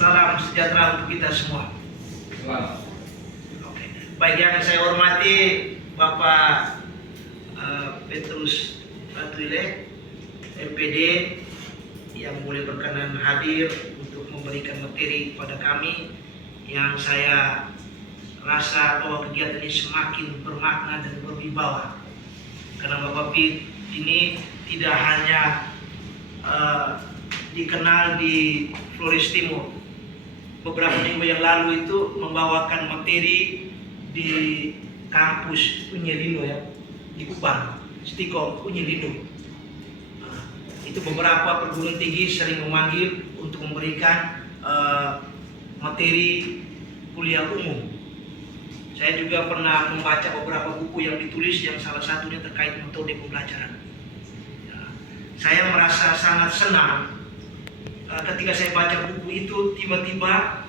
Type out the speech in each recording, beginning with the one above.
Salam sejahtera untuk kita semua. Oke. Baik, yang saya hormati Bapak Petrus Ratuile, MPD, yang boleh berkenan hadir untuk memberikan materi kepada kami, yang saya rasa bahwa kegiatan ini semakin bermakna dan berwibawa. Karena Bapak Pit ini tidak hanya dikenal di Flores Timur. Beberapa minggu yang lalu itu membawakan materi di kampus Unyilino ya, di Kupang, Stikom Unyilino. Itu beberapa perguruan tinggi sering memanggil untuk memberikan materi kuliah umum. Saya juga pernah membaca beberapa buku yang ditulis, yang salah satunya terkait metode pembelajaran. Saya merasa sangat senang ketika saya baca buku itu, tiba-tiba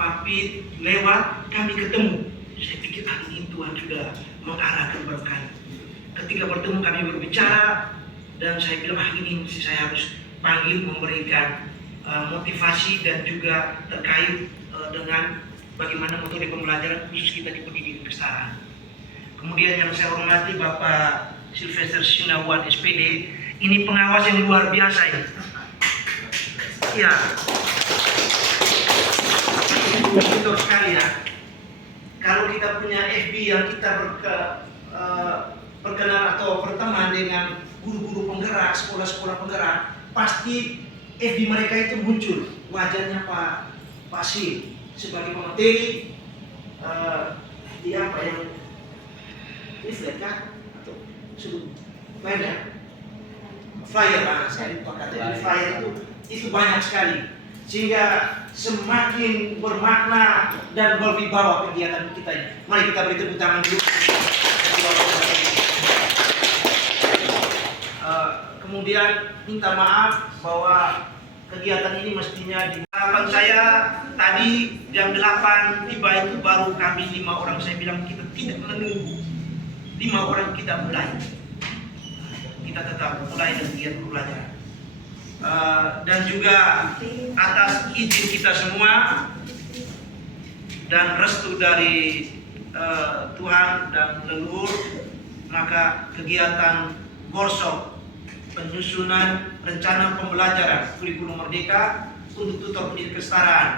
Pak Pit lewat, kami ketemu. Saya pikir ini Tuhan sudah mengarahkan berkali. Ketika bertemu kami berbicara, dan saya bilang ini mesti saya harus panggil, memberikan motivasi dan juga terkait dengan bagaimana metode pembelajaran khusus kita di pendidikan kesetaraan. Kemudian yang saya hormati Bapak Sylvester Sinawan SPD, ini pengawas yang luar biasa ini. Ya, betul sekali ya. Kalau kita punya FB yang kita berkenan atau berteman dengan guru-guru penggerak, sekolah-sekolah penggerak, pasti FB mereka itu muncul wajahnya Pak Sil sebagai pemateri di apa yang leaflet kan atau sebut lain ya, flyer lah sekali pakai flyer itu banyak sekali, sehingga semakin bermakna dan berwibawa kegiatan kita ini. Mari kita beri tepuk tangan dulu. Kemudian minta maaf bahwa kegiatan ini mestinya harapan saya tadi jam 8 tiba itu baru kami 5 orang. Saya bilang kita tidak menunggu 5 orang, kita mulai. Kita tetap mulai dan giat belajar. Dan juga atas izin kita semua dan restu dari Tuhan dan leluhur, maka kegiatan workshop penyusunan rencana pembelajaran kurikulum merdeka untuk tutor pendidikan kesetaraan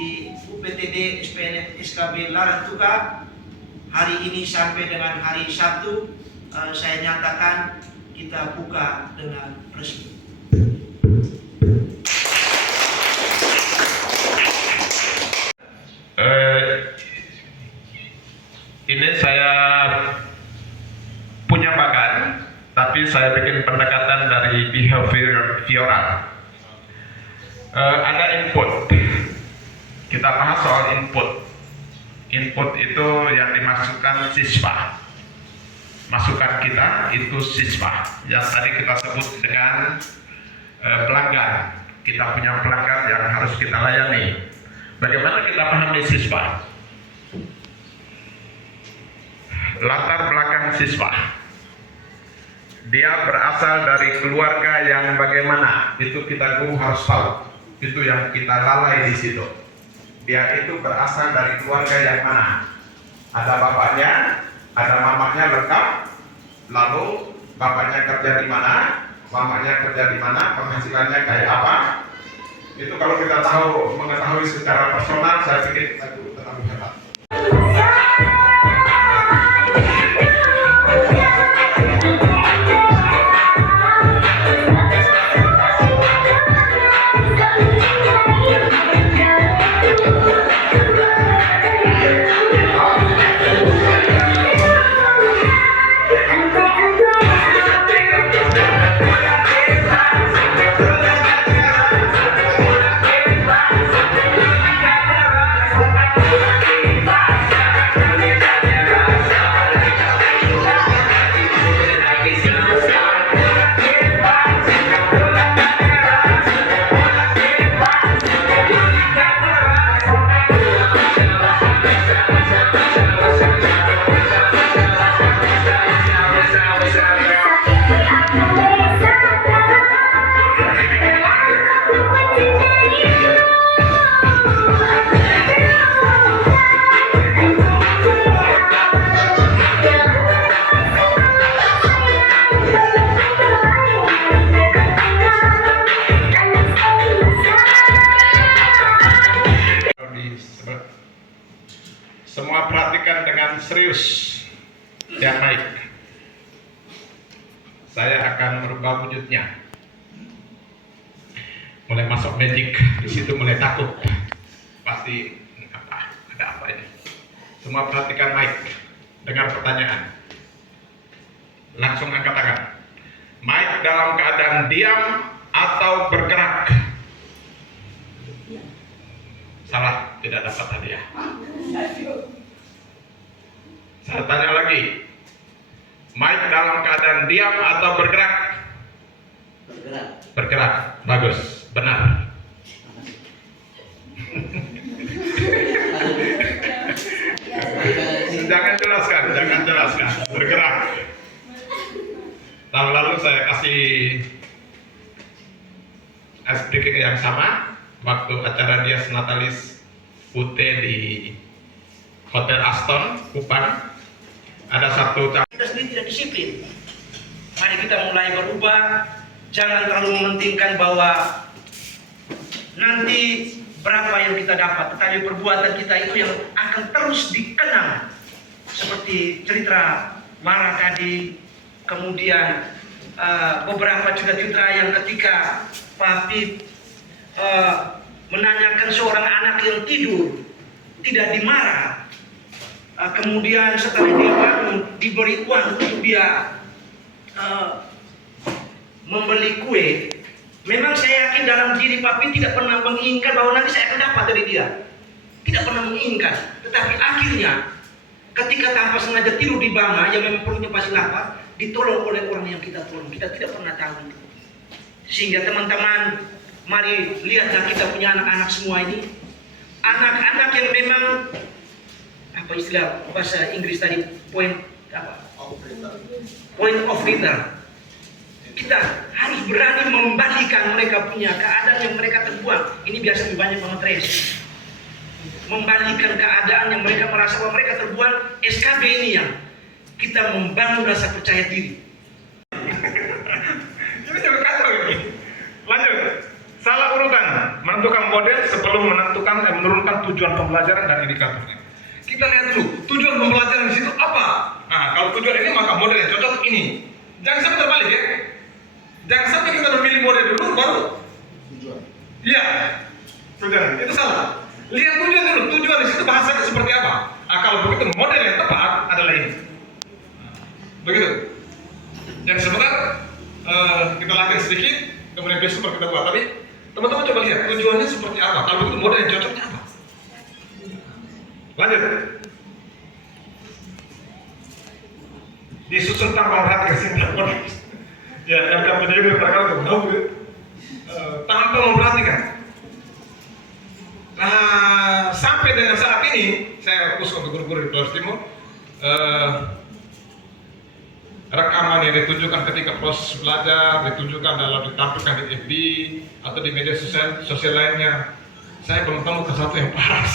di UPTD SPN SKB Larantuka hari ini sampai dengan hari Sabtu saya nyatakan kita buka dengan resmi. Ini saya punya bakat, tapi saya bikin pendekatan dari behavioral. Ada input. Kita bahas soal input. Input itu yang dimasukkan siswa. Masukan kita itu siswa. Yang tadi kita sebut dengan pelanggan. Kita punya pelanggan yang harus kita layani. Bagaimana kita pahami siswa? Latar belakang siswa. Dia berasal dari keluarga yang bagaimana, itu kita guru harus tahu. Itu yang kita lalai di situ. Dia itu berasal dari keluarga yang mana? Ada bapaknya, ada mamanya lengkap. Lalu bapaknya kerja di mana, mamanya kerja di mana, penghasilannya kayak apa? Itu kalau kita tahu, mengetahui secara personal, saya pikir kita guru terlalu hebat. serius dan baik. Saya akan merubah wujudnya. Mulai masuk magic, di situ mulai takut. Pasti ada apa ini? Semua perhatikan mic, dengar pertanyaan. Langsung angkat tangan. Mic dalam keadaan diam atau bergerak? Salah, tidak dapat hadiah. Saya tanya lagi. Mic dalam keadaan diam atau bergerak? Bergerak. Bergerak, bagus, benar. Jangan jelaskan, bergerak. Tahun lalu saya kasih speaking yang sama waktu acara Dias Natalis UT di Hotel Aston, Kupang. Ada satu Kita sendiri tidak disiplin. Mari kita mulai berubah. Jangan terlalu mementingkan bahwa nanti berapa yang kita dapat, tetapi perbuatan kita itu yang akan terus dikenang. Seperti cerita Mara tadi, kemudian beberapa juga cerita yang ketika Papi menanyakan seorang anak yang tidur tidak dimarah. Kemudian setelah dia bangun diberi uang untuk dia membeli kue. Memang saya yakin dalam diri Papi tidak pernah menginginkan bahwa nanti saya akan dapat dari dia. Tidak pernah menginginkan. Tetapi akhirnya ketika tanpa sengaja tidur di bangga yang memang perutnya pasti lapar, ditolong oleh orang yang kita tolong. Kita tidak pernah tahu. Sehingga teman-teman, mari lihatlah kita punya anak-anak semua ini. Anak-anak yang memang apa istilah bahasa Inggris tadi, point of return. Kita harus berani membalikan mereka punya keadaan yang mereka terbuang. Ini biasa lebih banyak mengetres. Membalikan keadaan yang mereka merasa bahwa mereka terbuang. SKB ini yang kita membangun rasa percaya diri. Ini juga kacau ini. Lanjut. Salah urutan. Menentukan model sebelum menurunkan tujuan pembelajaran dan indikatornya. Kita lihat dulu tujuan pembelajaran di situ apa. Nah, kalau tujuan ini maka model yang cocok ini. Jangan sampai terbalik ya. Jangan sampai kita memilih model dulu baru Tujuan. iya tujuan. Itu salah. Lihat tujuan dulu. Tujuan di situ bahasanya seperti apa. Nah, kalau begitu model yang tepat adalah ini. Begitu. Dan sebentar kita latihan sedikit, kemudian besok baru kita buat. Tapi teman-teman coba lihat tujuannya seperti apa. Kalau begitu model yang cocoknya apa. Lanjut. Disusun tanpa perhatikan singkat. Ya, yang kami juga terkadang tahu ya. Tanpa memperhatikan. Nah, sampai dengan saat ini saya fokus untuk guru-guru di Flores Timur. Rekaman yang ditunjukkan ketika proses belajar ditunjukkan ditampilkan di FB atau di media sosial lainnya. Saya belum tahu ke satu yang pas.